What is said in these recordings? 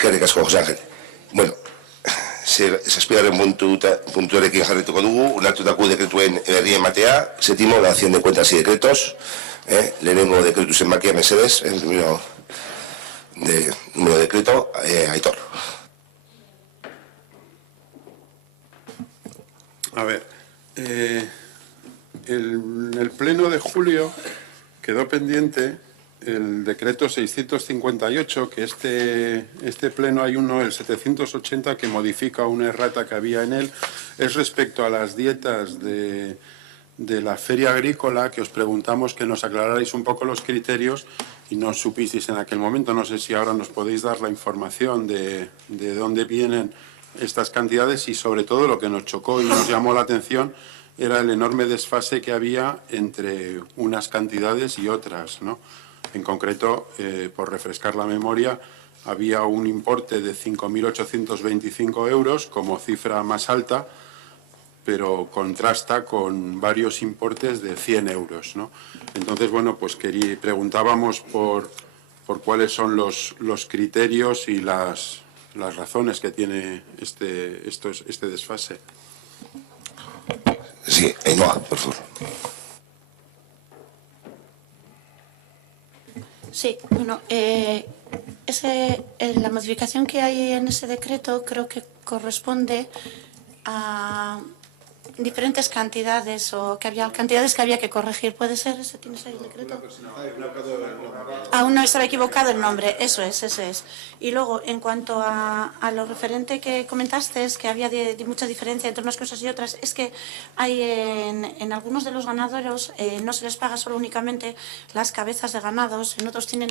Eskerrik asko, José Ángel. Bueno, zazpigarren puntuarekin jarrituko dugu, onartutako dekretuen berri ematea, séptimo, la acción de cuentas y decretos, lehenengo dekretu zenbakia mesedes, el número de decreto, Aitor. A ver, en el pleno de julio quedó pendiente el decreto 658, que este pleno hay uno, el 780, que modifica una errata que había en él, es respecto a las dietas de la feria agrícola, que os preguntamos que nos aclararais un poco los criterios y no supisteis en aquel momento. No sé si ahora nos podéis dar la información de dónde vienen estas cantidades y sobre todo lo que nos chocó y nos llamó la atención era el enorme desfase que había entre unas cantidades y otras, ¿no? En concreto, por refrescar la memoria, había un importe de 5.825 euros como cifra más alta, pero contrasta con varios importes de 100 euros, ¿no? Entonces, bueno, pues preguntábamos por cuáles son los criterios y las razones que tiene este desfase. Sí, Ainhoa, por favor. Sí, bueno, la modificación que hay en ese decreto creo que corresponde a diferentes cantidades o que había cantidades que había que corregir. ¿Puede ser? ¿Tienes ahí el decreto? Aún no estaba equivocado el nombre, eso es, ese es. Y luego, en cuanto a lo referente que comentaste, es que había mucha diferencia entre unas cosas y otras, es que hay en algunos de los ganaderos no se les paga solo únicamente las cabezas de ganados, en otros tienen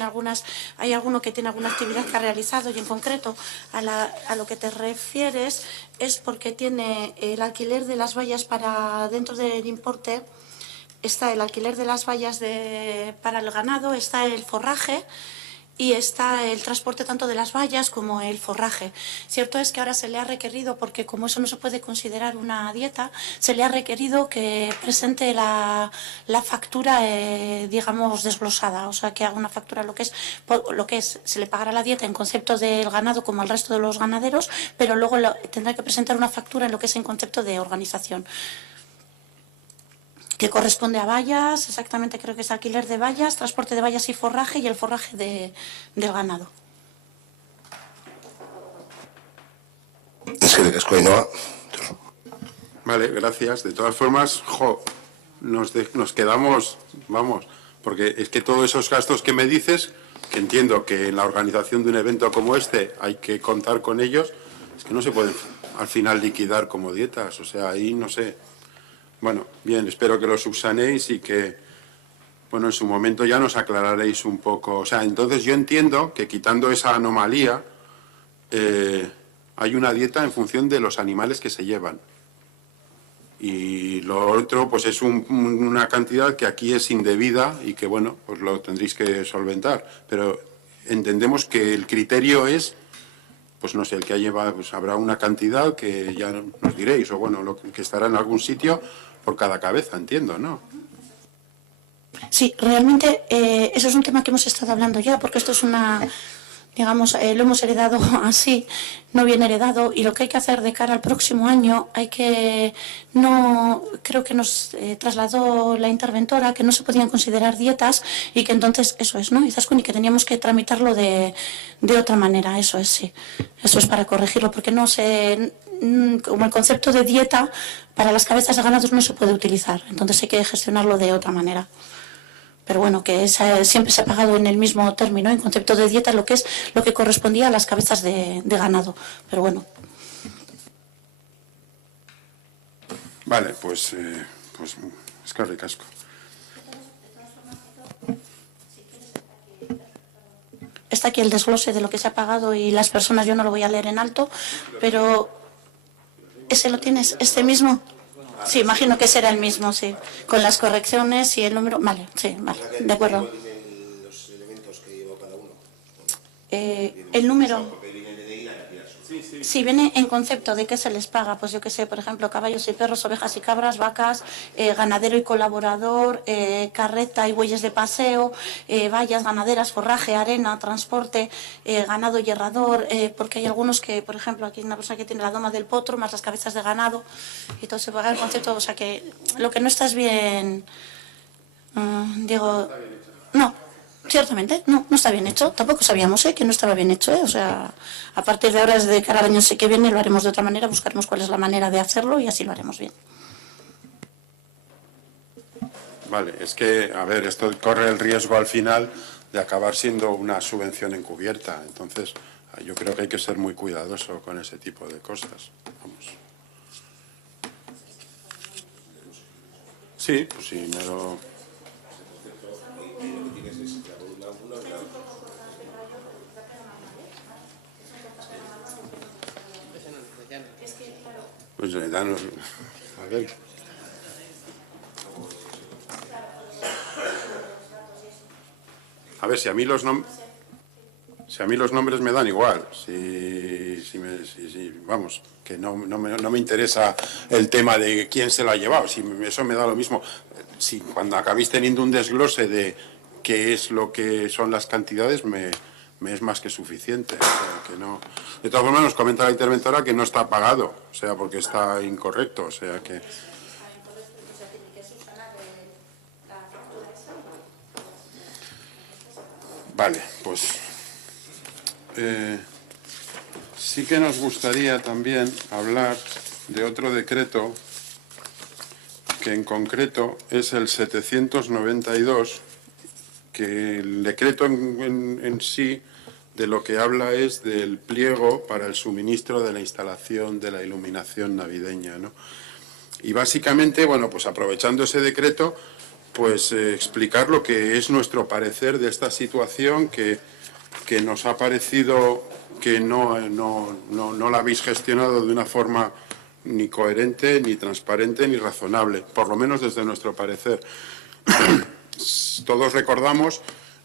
hay alguno que tiene alguna actividad que ha realizado y en concreto a lo que te refieres es porque tiene el alquiler de las vallas para dentro del importe. Está el alquiler de las vallas para el ganado, está el forraje y está el transporte tanto de las vallas como el forraje. Cierto es que ahora se le ha requerido, porque como eso no se puede considerar una dieta, se le ha requerido que presente la factura, digamos, desglosada, o sea, que haga una factura lo que es, se le pagará la dieta en concepto del ganado como al resto de los ganaderos, pero luego tendrá que presentar una factura en lo que es en concepto de organización, que corresponde a vallas, exactamente creo que es alquiler de vallas, transporte de vallas y forraje y el forraje del ganado. Es que Ainhoa. Vale, gracias. De todas formas, nos quedamos, vamos, porque es que todos esos gastos que me dices, que entiendo que en la organización de un evento como este hay que contar con ellos, es que no se pueden al final liquidar como dietas, o sea, ahí no sé. Bueno, bien, espero que lo subsanéis y que, bueno, en su momento ya nos aclararéis un poco. O sea, entonces yo entiendo que quitando esa anomalía, hay una dieta en función de los animales que se llevan. Y lo otro, pues es una cantidad que aquí es indebida y que, bueno, pues lo tendréis que solventar. Pero entendemos que el criterio es, pues no sé, el que ha llevado, pues habrá una cantidad que ya nos diréis, o bueno, lo que estará en algún sitio por cada cabeza, entiendo, ¿no? Sí, realmente eso es un tema que hemos estado hablando ya, porque esto es digamos, lo hemos heredado así, no bien heredado, y lo que hay que hacer de cara al próximo año, creo que nos trasladó la interventora que no se podían considerar dietas y que entonces, eso es, ¿no? Izaskun, y que teníamos que tramitarlo de otra manera, eso es, sí. Eso es para corregirlo, porque no se... como el concepto de dieta para las cabezas de ganados no se puede utilizar, entonces hay que gestionarlo de otra manera. Pero bueno, que siempre se ha pagado en el mismo término, en concepto de dieta, lo que correspondía a las cabezas de ganado. Pero bueno. Vale, pues es que ricasco. Está aquí el desglose de lo que se ha pagado y las personas, yo no lo voy a leer en alto, pero ¿ese lo tienes? ¿Este mismo? Sí, imagino que será el mismo, sí. Con las correcciones y el número. Vale, sí, vale, de acuerdo. Los elementos que llevó cada uno. El número. Si viene en concepto de qué se les paga, pues yo qué sé, por ejemplo, caballos y perros, ovejas y cabras, vacas, ganadero y colaborador, carreta y bueyes de paseo, vallas ganaderas, forraje, arena, transporte, ganado y herrador, porque hay algunos que, por ejemplo, aquí hay una persona que tiene la doma del potro más las cabezas de ganado, y todo se paga el concepto, o sea que lo que no está es bien, digo, no. Ciertamente, no está bien hecho. Tampoco sabíamos que no estaba bien hecho. O sea, a partir de ahora, desde cara al año que viene, lo haremos de otra manera, buscaremos cuál es la manera de hacerlo y así lo haremos bien. Vale, es que, a ver, esto corre el riesgo al final de acabar siendo una subvención encubierta. Entonces, yo creo que hay que ser muy cuidadoso con ese tipo de cosas. Vamos. Sí, pues sí, me lo... Pues danos... A ver... A ver, si a mí los nombres me dan igual, vamos, que no me interesa el tema de quién se lo ha llevado, si eso me da lo mismo. Si cuando acabéis teniendo un desglose de qué es lo que son las cantidades, me es más que suficiente. O sea, que no... De todas formas, nos comenta la interventora que no está pagado, o sea, porque está incorrecto, o sea que... Vale, pues sí que nos gustaría también hablar de otro decreto que en concreto es el 792, que el decreto en sí de lo que habla es del pliego para el suministro de la instalación de la iluminación navideña, ¿no? Y básicamente, bueno, pues aprovechando ese decreto, pues explicar lo que es nuestro parecer de esta situación que nos ha parecido que no la habéis gestionado de una forma ni coherente, ni transparente, ni razonable, por lo menos desde nuestro parecer. Todos recordamos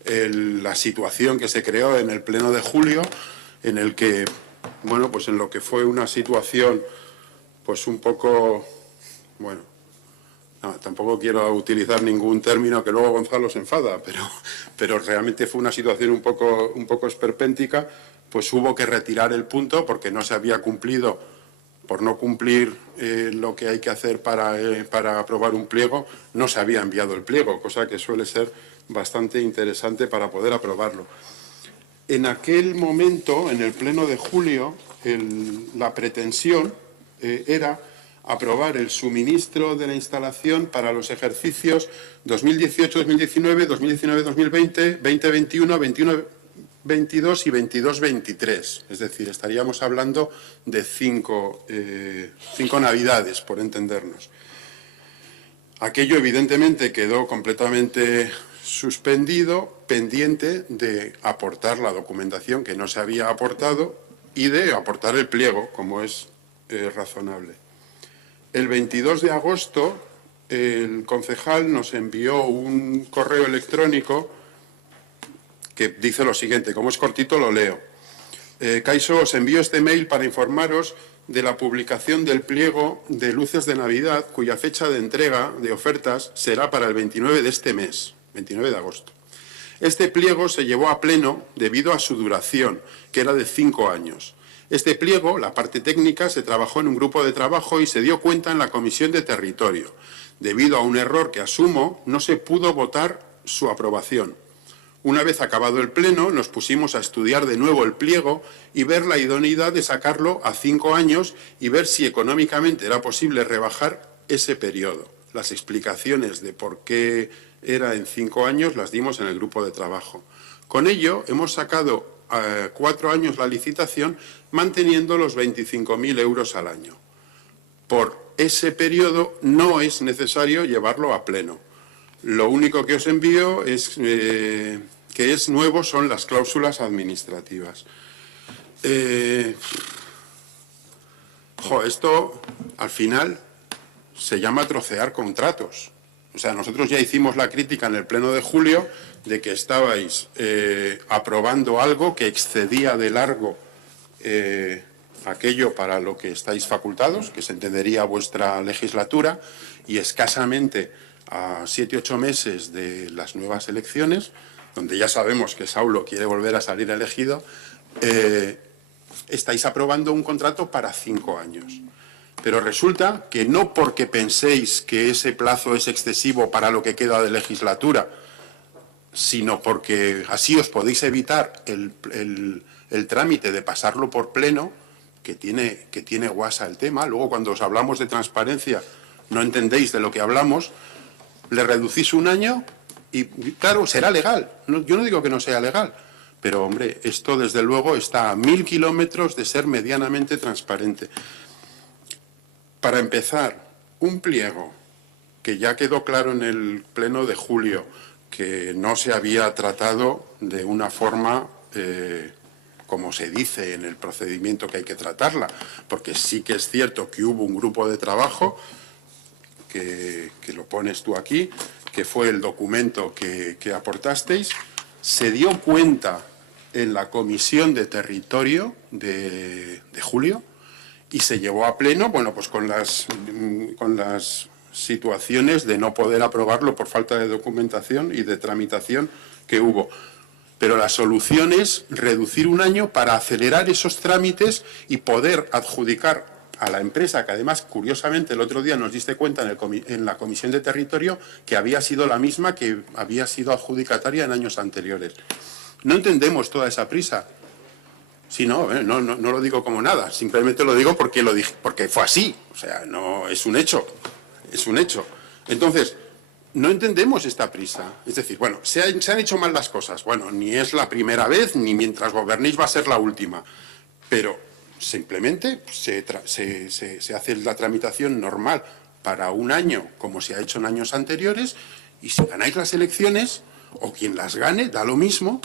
la situación que se creó en el Pleno de julio, en el que, bueno, pues en lo que fue una situación, pues un poco, bueno, no, tampoco quiero utilizar ningún término que luego Gonzalo se enfada, pero realmente fue una situación un poco esperpéntica, pues hubo que retirar el punto porque no se había cumplido, por no cumplir lo que hay que hacer para aprobar un pliego, no se había enviado el pliego, cosa que suele ser bastante interesante para poder aprobarlo. En aquel momento, en el Pleno de julio, la pretensión era aprobar el suministro de la instalación para los ejercicios 2018-2019, 2019-2020, 2021, 21-22 y 22-23. Es decir, estaríamos hablando de cinco Navidades, por entendernos. Aquello, evidentemente, quedó completamente suspendido, pendiente de aportar la documentación que no se había aportado y de aportar el pliego, como es razonable. El 22 de agosto, el concejal nos envió un correo electrónico que dice lo siguiente, como es cortito lo leo. Caixo, os envío este mail para informaros de la publicación del pliego de luces de Navidad, cuya fecha de entrega de ofertas será para el 29 de este mes, 29 de agosto. Este pliego se llevó a pleno debido a su duración, que era de 5 años. Este pliego, la parte técnica, se trabajó en un grupo de trabajo y se dio cuenta en la Comisión de Territorio. Debido a un error que asumo, no se pudo votar su aprobación. Una vez acabado el pleno, nos pusimos a estudiar de nuevo el pliego y ver la idoneidad de sacarlo a 5 años y ver si económicamente era posible rebajar ese periodo. Las explicaciones de por qué era en 5 años las dimos en el grupo de trabajo. Con ello, hemos sacado 4 años la licitación, manteniendo los 25.000 euros al año. Por ese periodo no es necesario llevarlo a pleno. Lo único que os envío es que es nuevo son las cláusulas administrativas. Esto al final se llama trocear contratos. O sea, nosotros ya hicimos la crítica en el Pleno de julio de que estabais aprobando algo que excedía de largo aquello para lo que estáis facultados, que se entendería vuestra legislatura, y escasamente a 7 u 8 meses de las nuevas elecciones, donde ya sabemos que Saulo quiere volver a salir elegido, estáis aprobando un contrato para 5 años. Pero resulta que no porque penséis que ese plazo es excesivo para lo que queda de legislatura, sino porque así os podéis evitar el trámite de pasarlo por pleno, que tiene guasa el tema. Luego, cuando os hablamos de transparencia, no entendéis de lo que hablamos, le reducís un año y, claro, será legal. Yo no digo que no sea legal, pero, hombre, esto, desde luego, está a 1000 kilómetros de ser medianamente transparente. Para empezar, un pliego que ya quedó claro en el pleno de julio que no se había tratado de una forma como se dice en el procedimiento que hay que tratarla, porque sí que es cierto que hubo un grupo de trabajo, que lo pones tú aquí, que fue el documento que aportasteis, se dio cuenta en la Comisión de Territorio de julio y se llevó a pleno, bueno, pues con las situaciones de no poder aprobarlo por falta de documentación y de tramitación que hubo. Pero la solución es reducir un año para acelerar esos trámites y poder adjudicar a la empresa, que además, curiosamente, el otro día nos diste cuenta en la Comisión de Territorio que había sido la misma que había sido adjudicataria en años anteriores. No entendemos toda esa prisa. Sí, no lo digo como nada, simplemente lo digo porque fue así. O sea, no es un hecho. Es un hecho. Entonces, no entendemos esta prisa. Es decir, bueno, se han hecho mal las cosas. Bueno, ni es la primera vez, ni mientras gobernéis va a ser la última. Pero simplemente se hace la tramitación normal para un año, como se ha hecho en años anteriores, y si ganáis las elecciones, o quien las gane, da lo mismo,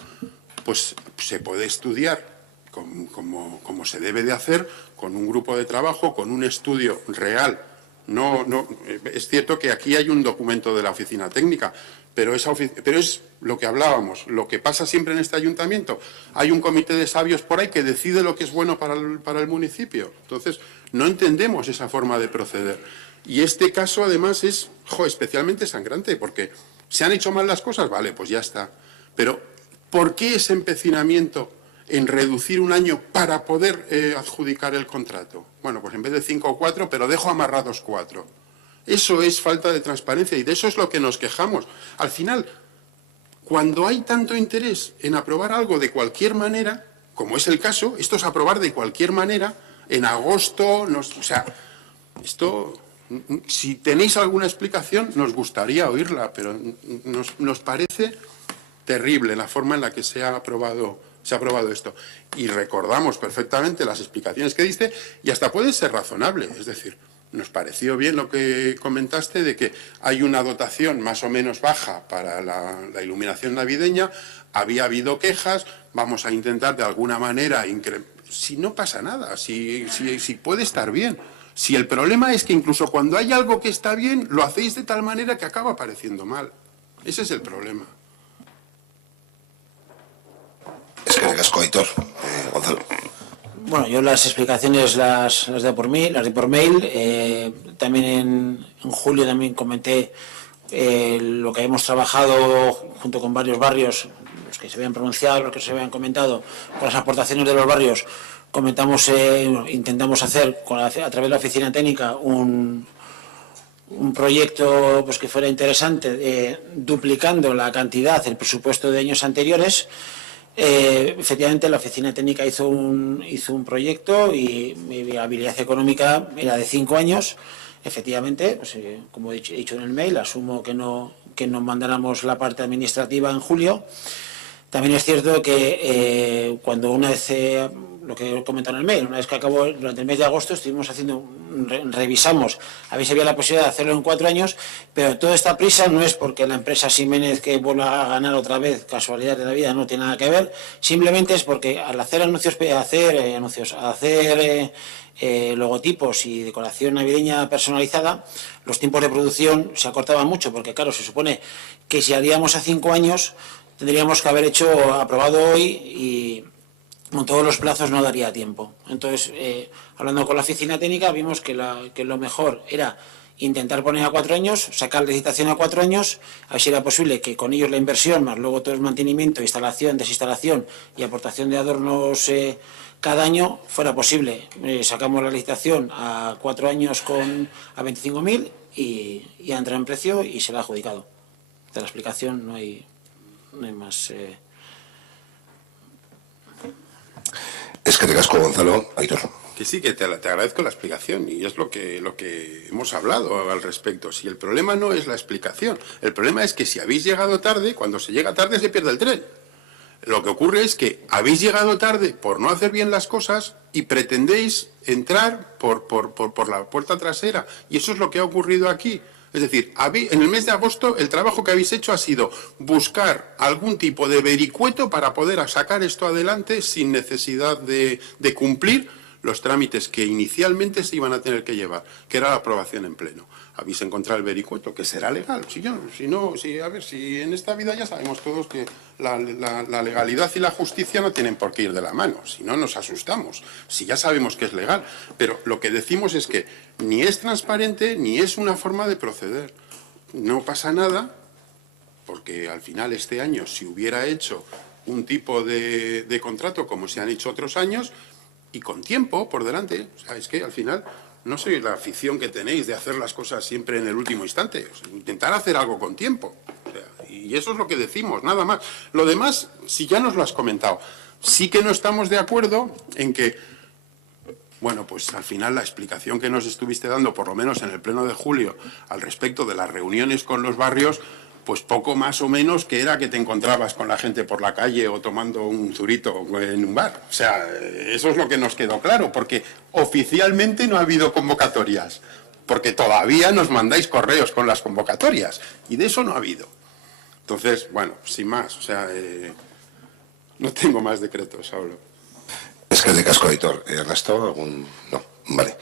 pues se puede estudiar como se debe de hacer, con un grupo de trabajo, con un estudio real. No, es cierto que aquí hay un documento de la oficina técnica, pero es lo que hablábamos, lo que pasa siempre en este ayuntamiento. Hay un comité de sabios por ahí que decide lo que es bueno para el municipio. Entonces, no entendemos esa forma de proceder. Y este caso, además, es especialmente sangrante, porque ¿se han hecho mal las cosas? Vale, pues ya está. Pero, ¿por qué ese empecinamiento en reducir un año para poder adjudicar el contrato? Bueno, pues en vez de 5 o 4, pero dejo amarrados 4. Eso es falta de transparencia y de eso es lo que nos quejamos. Al final, cuando hay tanto interés en aprobar algo de cualquier manera, como es el caso, esto es aprobar de cualquier manera, en agosto, o sea, esto, si tenéis alguna explicación, nos gustaría oírla, pero nos parece terrible la forma en la que se ha aprobado esto. Y recordamos perfectamente las explicaciones que diste y hasta puede ser razonable. Es decir, nos pareció bien lo que comentaste de que hay una dotación más o menos baja para la iluminación navideña, había habido quejas, vamos a intentar de alguna manera si no pasa nada, si puede estar bien. Si el problema es que incluso cuando hay algo que está bien, lo hacéis de tal manera que acaba pareciendo mal. Ese es el problema. Es que casco, Aitor. Gonzalo. Bueno, yo las explicaciones las de por mí, las de por mail. También en julio también comenté lo que hemos trabajado junto con varios barrios, los que se habían pronunciado, los que se habían comentado, con las aportaciones de los barrios. Intentamos hacer a través de la oficina técnica un proyecto pues que fuera interesante, duplicando la cantidad del presupuesto de años anteriores. Efectivamente, la oficina técnica hizo un proyecto y mi viabilidad económica era de 5 años. Efectivamente, pues, como he dicho en el mail, asumo que nos mandáramos la parte administrativa en julio. También es cierto que cuando una vez, lo que he comentado en el mail, una vez que acabó durante el mes de agosto, revisamos a ver si había la posibilidad de hacerlo en 4 años, pero toda esta prisa no es porque la empresa Ximénez que vuelva a ganar otra vez, casualidad de la vida, no tiene nada que ver, simplemente es porque al hacer logotipos y decoración navideña personalizada, los tiempos de producción se acortaban mucho, porque claro, se supone que si haríamos a 5 años, tendríamos que haber aprobado hoy con todos los plazos no daría tiempo. Entonces, hablando con la oficina técnica, vimos que lo mejor era intentar poner a 4 años, sacar licitación a 4 años, a ver si era posible que con ellos la inversión, más luego todo el mantenimiento, instalación, desinstalación y aportación de adornos cada año fuera posible. Sacamos la licitación a 4 años a 25.000 y ha entrado en precio y se la ha adjudicado. De la explicación no hay más. Es que te casco, Gonzalo. Aitor. Que sí, que te agradezco la explicación y es lo que hemos hablado al respecto. Si el problema no es la explicación, el problema es que si habéis llegado tarde, cuando se llega tarde se pierde el tren. Lo que ocurre es que habéis llegado tarde por no hacer bien las cosas y pretendéis entrar por la puerta trasera. Y eso es lo que ha ocurrido aquí. Es decir, en el mes de agosto el trabajo que habéis hecho ha sido buscar algún tipo de vericueto para poder sacar esto adelante sin necesidad de cumplir los trámites que inicialmente se iban a tener que llevar, que era la aprobación en pleno. Habéis encontrado el vericueto, que será legal. Si en esta vida ya sabemos todos que la legalidad y la justicia no tienen por qué ir de la mano, si no nos asustamos, si ya sabemos que es legal. Pero lo que decimos es que ni es transparente ni es una forma de proceder. No pasa nada, porque al final este año si hubiera hecho un tipo de contrato como se han hecho otros años, y con tiempo por delante, o sea, es que al final no sé la afición que tenéis de hacer las cosas siempre en el último instante, o sea, intentar hacer algo con tiempo, o sea, y eso es lo que decimos, nada más. Lo demás, si ya nos lo has comentado, sí que no estamos de acuerdo en que, bueno, pues al final la explicación que nos estuviste dando, por lo menos en el pleno de julio, al respecto de las reuniones con los barrios, pues poco más o menos que era que te encontrabas con la gente por la calle o tomando un zurito en un bar. O sea, eso es lo que nos quedó claro, porque oficialmente no ha habido convocatorias, porque todavía nos mandáis correos con las convocatorias, y de eso no ha habido. Entonces, bueno, sin más, o sea, no tengo más decretos, hablo. Es que te casco, Aitor. Ernesto, ¿algún...? No, vale.